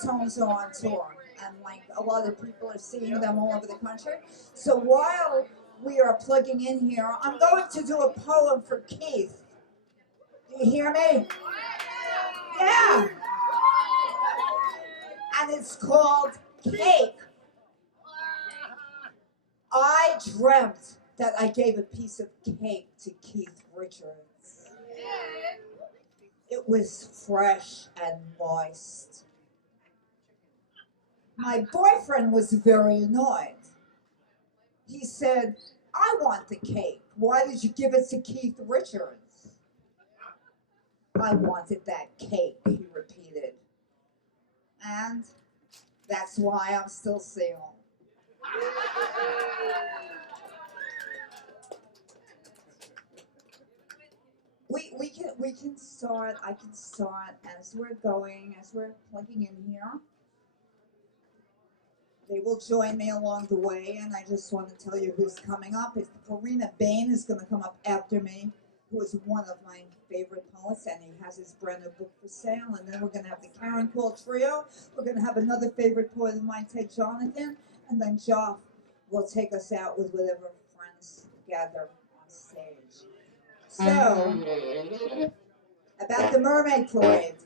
songs are on tour, and like a lot of people are singing them all over the country. So while we are plugging in here, I'm going to do a poem for Keith. Do you hear me? Yeah. And it's called Cake. I dreamt that I gave a piece of cake to Keith Richards. It was fresh and moist. My boyfriend was very annoyed. He said, I want the cake. Why did you give it to Keith Richards? I wanted that cake, he repeated. And that's why I'm still single. We can start, I can start as we're plugging in here. They will join me along the way, and I just want to tell you who's coming up. It's Brane is going to come up after me, who is one of my favorite poets, and he has his brand new book for sale. And then we're going to have the Karen Call Trio. We're going to have another favorite poet of mine, Ted Jonathan, and then Joff will take us out with whatever friends gather on stage. So, about the Mermaid Parade.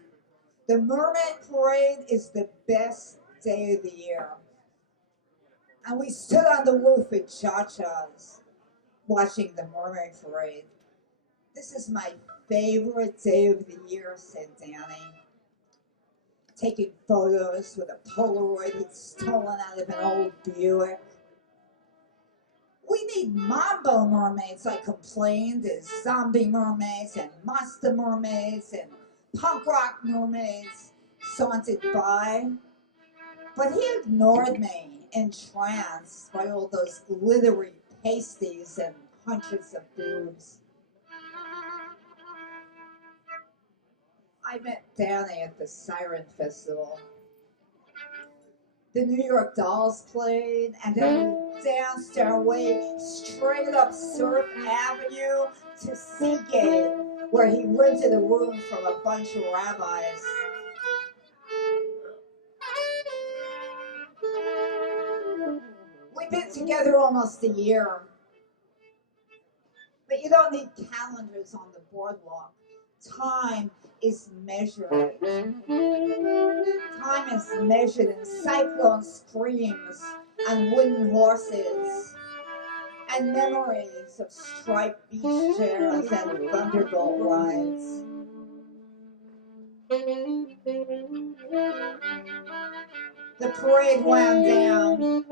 The Mermaid Parade is the best day of the year. And we stood on the roof at Cha-Cha's watching the Mermaid Parade. This is my favorite day of the year, said Danny. Taking photos with a Polaroid he'd stolen out of an old Buick. We need mambo mermaids, I complained, as zombie mermaids and monster mermaids and punk rock mermaids sauntered by. But he ignored me, entranced by all those glittery pasties and hundreds of boobs. I met Danny at the Siren Festival. The New York Dolls played, and then we danced our way straight up Surf Avenue to Seagate, where he rented a room from a bunch of rabbis. We've been together almost a year, but you don't need calendars on the boardwalk. Time is measured. Time is measured in cyclone screams and wooden horses and memories of striped beach chairs and thunderbolt rides. The parade wound down.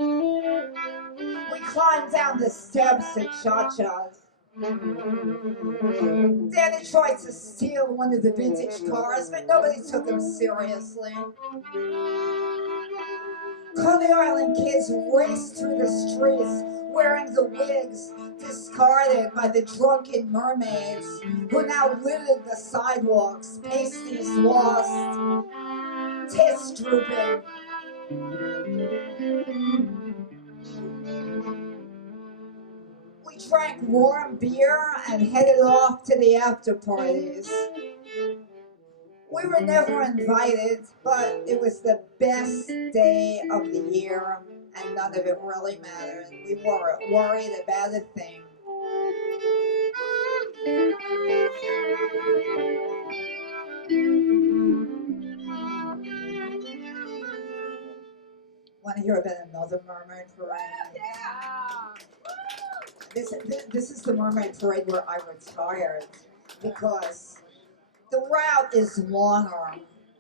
We climbed down the steps at Cha-Cha's. Danny tried to steal one of the vintage cars, but nobody took him seriously. Coney Island kids raced through the streets wearing the wigs discarded by the drunken mermaids who now littered the sidewalks, pasties lost, tits drooping. We drank warm beer and headed off to the after parties. We were never invited, but it was the best day of the year, and none of it really mattered. We weren't worried about a thing. Want to hear about another mermaid parade? Yeah. This is the mermaid parade where I retired because the route is longer.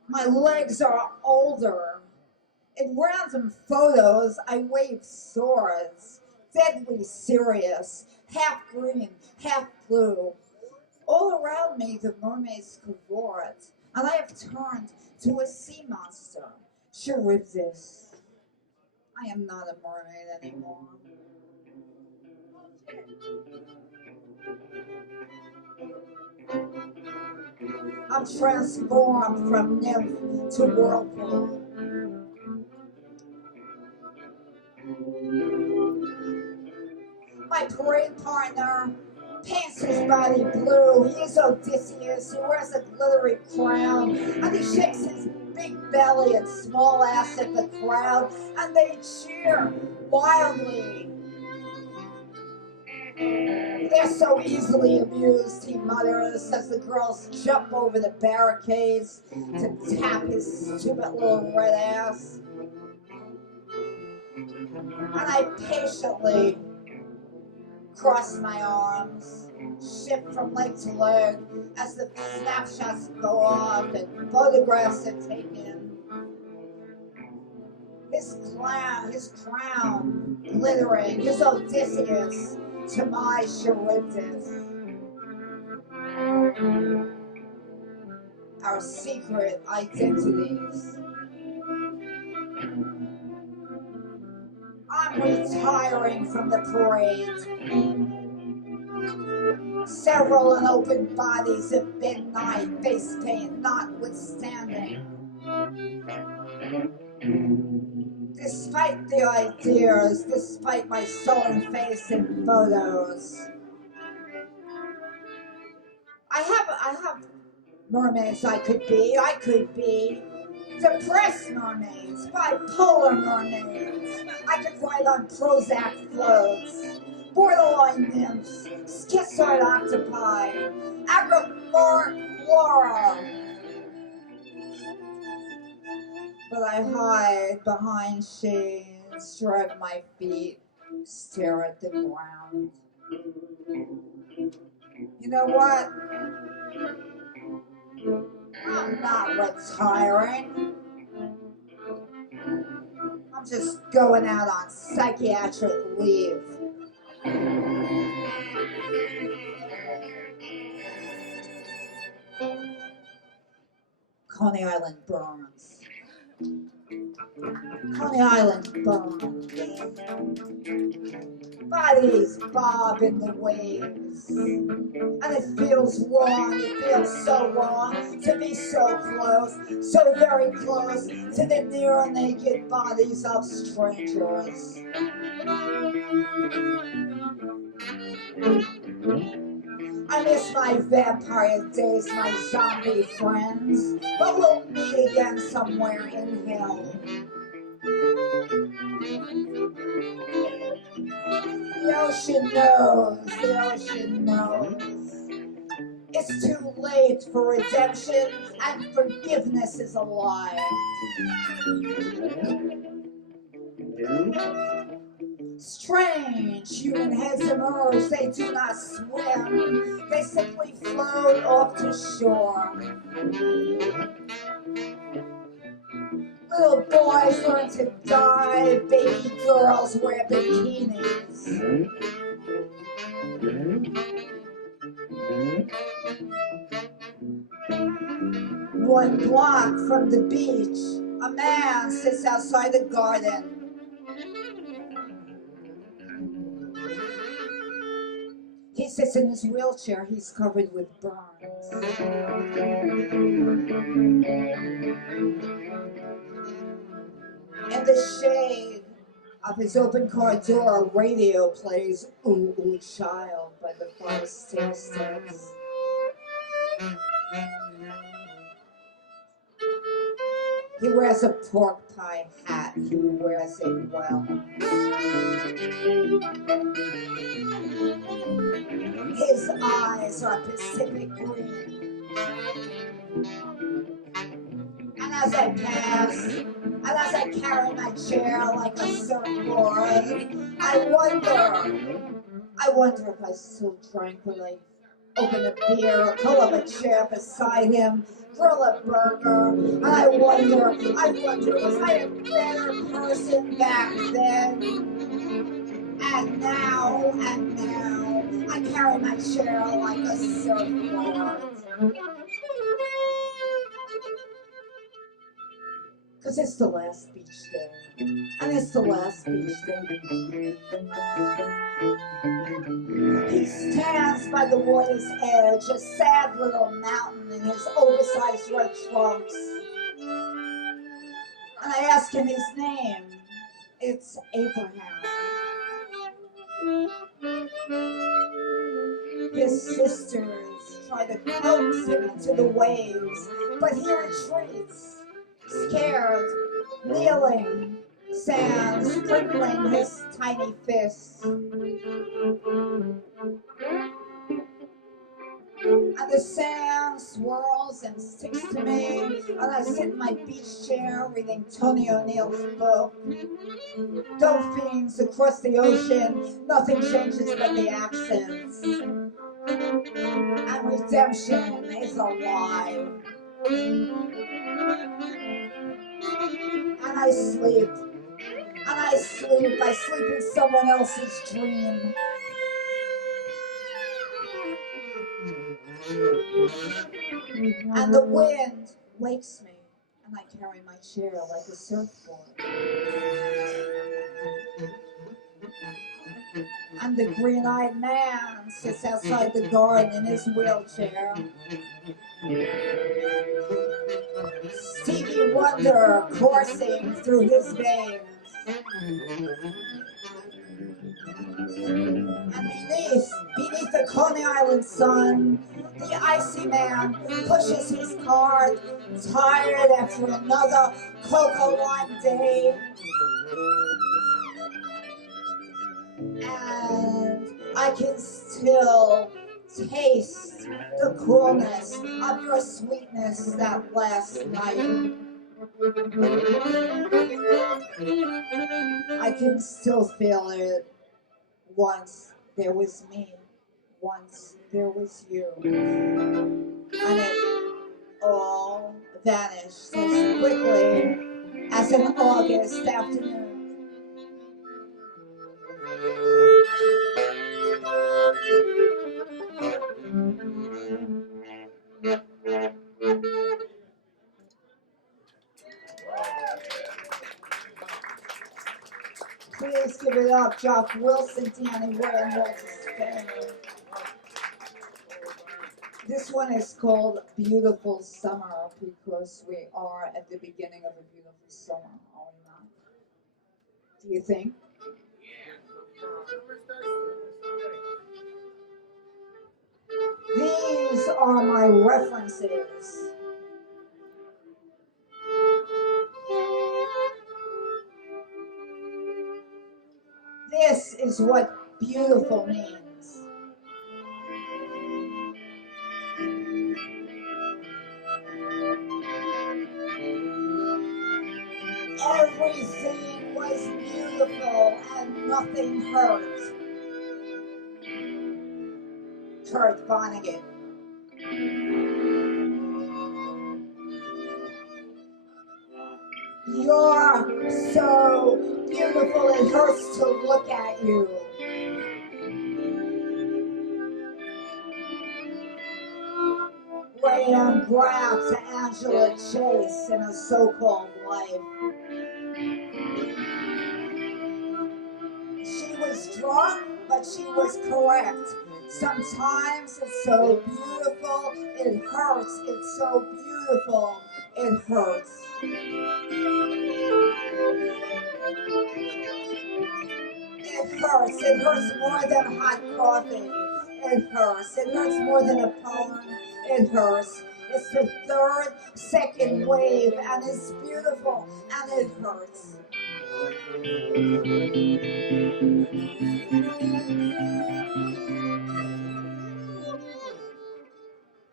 My legs are older. In random photos, I wave swords, deadly serious, half green, half blue. All around me, the mermaids cavort, and I have turned to a sea monster. Charybdis. I am not a mermaid anymore. I'm transformed from nymph to whirlpool. My parade partner paints his body blue. He is Odysseus. He wears a glittery crown, and he shakes his big belly and small ass at the crowd, and they cheer wildly. They're so easily amused, he mutters, as the girls jump over the barricades to tap his stupid little red ass. And I patiently cross my arms, shift from leg to leg as the snapshots go off and photographs are taken. His crown glittering, his Odysseus to my Charybdis. Our secret identities. I'm retiring from the parade. Several unopened bodies of midnight face paint notwithstanding. Despite the ideas, despite my sullen face in photos, I have mermaids I could be. I could be depressed mermaids, bipolar mermaids. I could ride on Prozac floats, borderline nymphs, schizoid octopi, agrimorph flora. But I hide behind shades, drag my feet, stare at the ground. You know what? I'm not retiring. I'm just going out on psychiatric leave. Coney Island burns. Coney Island burns. Bodies bob in the waves. And it feels wrong, it feels so wrong to be so close, so very close to the near naked bodies of strangers. I miss my vampire days, my zombie friends, but we'll meet again somewhere in hell. The ocean knows, the ocean knows. It's too late for redemption, and forgiveness is a lie. Strange human heads emerge, they do not swim, they simply float off to shore. Little boys learn to dive, baby girls wear bikinis. One block from the beach, a man sits outside the garden. He sits in his wheelchair, he's covered with burns. In the shade of his open car door, a radio plays Ooh Ooh Child by the Five Stair Steps. He wears a pork pie hat, he wears it well. His eyes are Pacific green. And as I pass, and as I carry my chair like a surfboard, I wonder if I still drank when I open a beer, pull up a chair beside him, grill a burger, and I wonder, was I a better person back then? And now, I carry my chair like a surfboard. Because it's the last beach day. And it's the last beach day. He stands by the water's edge, a sad little mountain in his oversized red trunks. And I ask him his name. It's Abraham. His sisters try to coax him into the waves, but he retreats, scared, kneeling, stands crinkling his tiny fists. And the sand swirls and sticks to me, and I sit in my beach chair reading Tony O'Neill's book. Dolphins across the ocean, nothing changes but the accents. And redemption is a lie. And I sleep. And I sleep. I sleep in someone else's dream. And the wind wakes me. And I carry my chair like a surfboard. And the green-eyed man sits outside the garden in his wheelchair. Stevie Wonder coursing through his veins. And beneath the Coney Island sun, the icy man pushes his cart, tired after another cocoa lime day. And I can still taste the coolness of your sweetness that last night. I can still feel it. Once there was me, once there was you. And it all vanished as quickly as an August afternoon. Please give it up, Joff Wilson, Danny Way, and Walter Steding. This one is called Beautiful Summer because we are at the beginning of a beautiful summer, are we not? Do you think? These are my references. This is what beautiful means. Everything was beautiful and nothing hurt. Kurt Vonnegut. You're so beautiful, it hurts to look at you. Ram grabs Angela Chase in a so-called life. She was drunk, but she was correct. Sometimes it's so beautiful, it hurts. It's so beautiful, it hurts. It hurts. It hurts more than hot coffee. It hurts. It hurts more than a poem. It hurts. It's the third, second wave, and it's beautiful, and it hurts.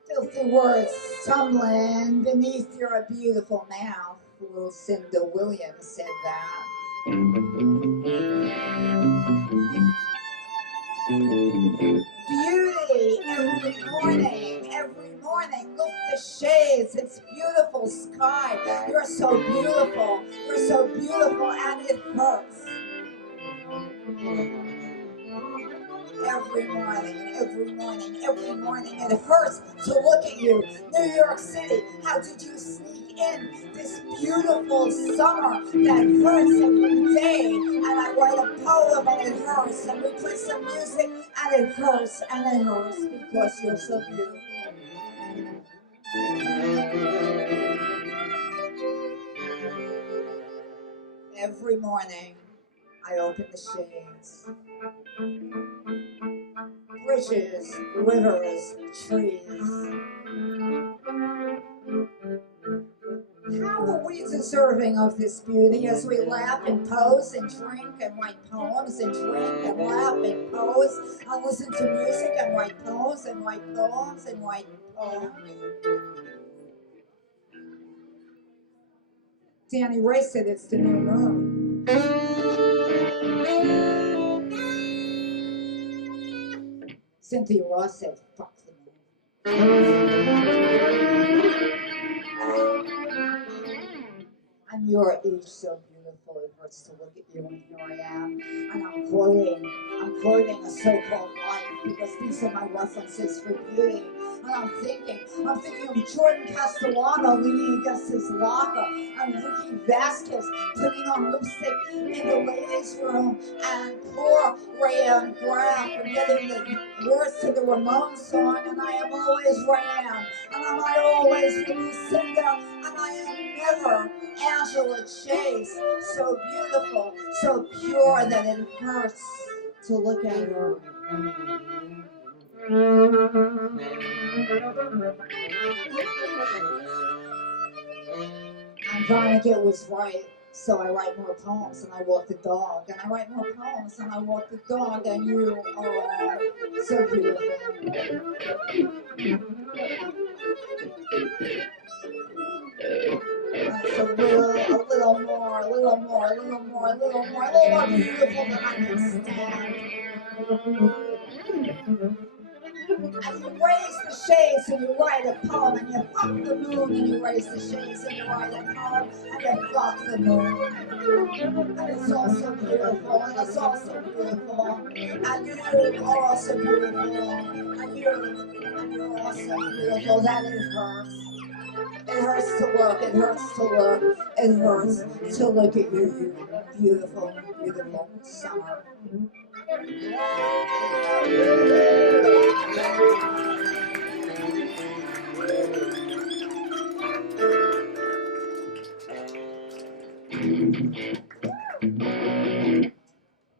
Filthy words stumbling beneath your beautiful mouth. Lucinda Williams said that. Beauty every morning, lift the shades, it's beautiful sky, you're so beautiful, and it hurts. Every morning, it hurts to look at you. New York City, how did you sneak in this beautiful summer that hurts every day? And I write a poem and it hurts, and we play some music and it hurts, because you're so beautiful. Every morning, I open the shades. Bridges, rivers, trees. How are we to serving of this beauty as we laugh and pose and drink and write poems and drink and laugh and pose and listen to music and write poems and write poems and write poems. Danny Ray said it's the new moon. Cynthia Ross said, fuck the moon. And you're each so beautiful, it hurts to look at you, and here I am. And I'm quoting a so-called life, because these are my references for beauty. And I'm thinking of Jordan Castellano leaning against his locker, and Ricky Vasquez putting on lipstick in the ladies' room, and poor Rayanne Graff forgetting the words to the Ramones song, and I am always Rayanne, and am I always Lucinda, and I am never Angela Chase, so beautiful, so pure that it hurts to look at her. And Vonnegut was right, so I write more poems and I walk the dog, and I write more poems and I walk the dog, and you are so beautiful. It's a little more beautiful than I can stand. And you raise the shades and you write a poem, and you fuck the moon and you raise the shades and you write a poem and you fuck the moon. And it's also beautiful, and it's also beautiful. And you are also beautiful. And you're also beautiful. That it hurts. It hurts to look, it hurts to look, it hurts to look at you, beautiful, beautiful summer.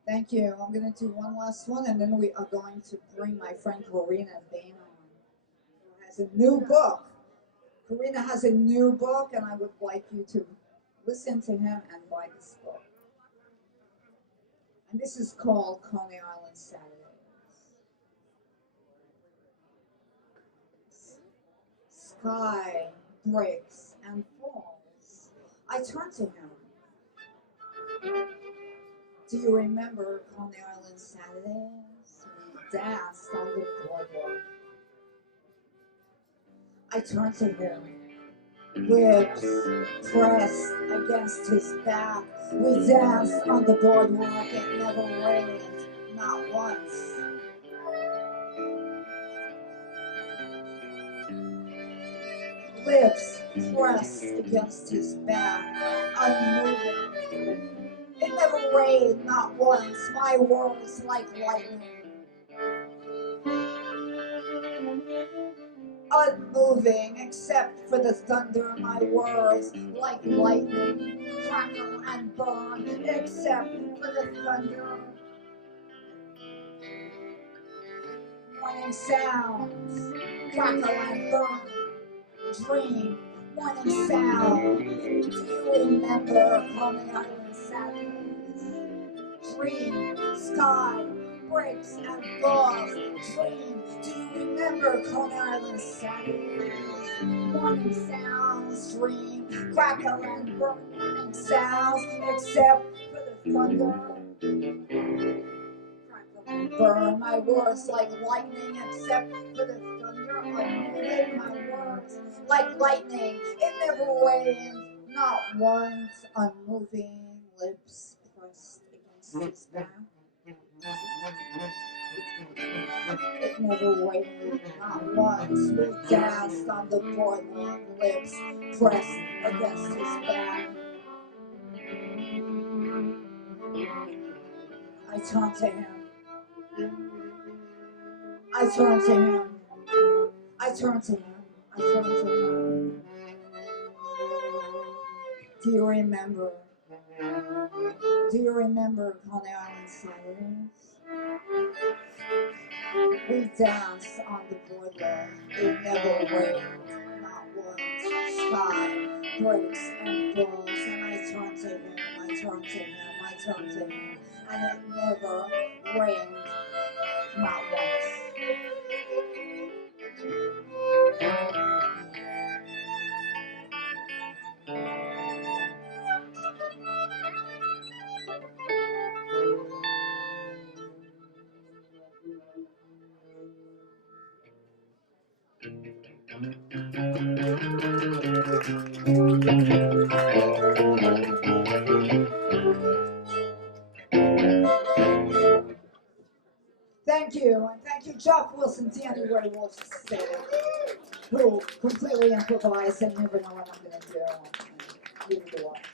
Thank you. I'm going to do one last one, and then we are going to bring my friend Karina Bain on, who has a new book. Karina has a new book, and I would like you to listen to him and buy this book. And this is called Coney Island Saturdays. Sky breaks and falls. I turned to him. Do you remember Coney Island Saturdays? We danced on the boardwalk. I turned to him. Lips pressed against his back. We danced on the boardwalk. It never rained, not once. Lips pressed against his back, unmoving. It never rained, not once. My words like lightning. Unmoving, except for the thunder. My words like lightning, crackle and burn, except for the thunder. Morning sounds, crackle and burn, dream, morning sound. Do you remember Coney Island Saturdays? Dream, sky breaks and falls. Dream, do you remember Coney Island Saturdays? Morning sounds, dream, crackle and burn. Morning sounds, except for the thunder. Crackle and burn, my words like lightning, except for the thunder. Unmoving, my words like lightning. It never rains, not once. Unmoving, lips pressed against his back. It never rained, not once. We danced on the boardwalk, lips pressed against his back. I turned to him. I turned to him. I turned to him. I turned to him. Do you remember? Do you remember Coney Island Saturdays? We danced on the boardwalk. It never rained, not once. Sky breaks and falls, and turn to him, my turn to him, and it never rained, not once. Thank you, and thank you, Joff Wilson, Danny Ray Wolf, who completely improvised and never know what I'm going to do. And neither do I.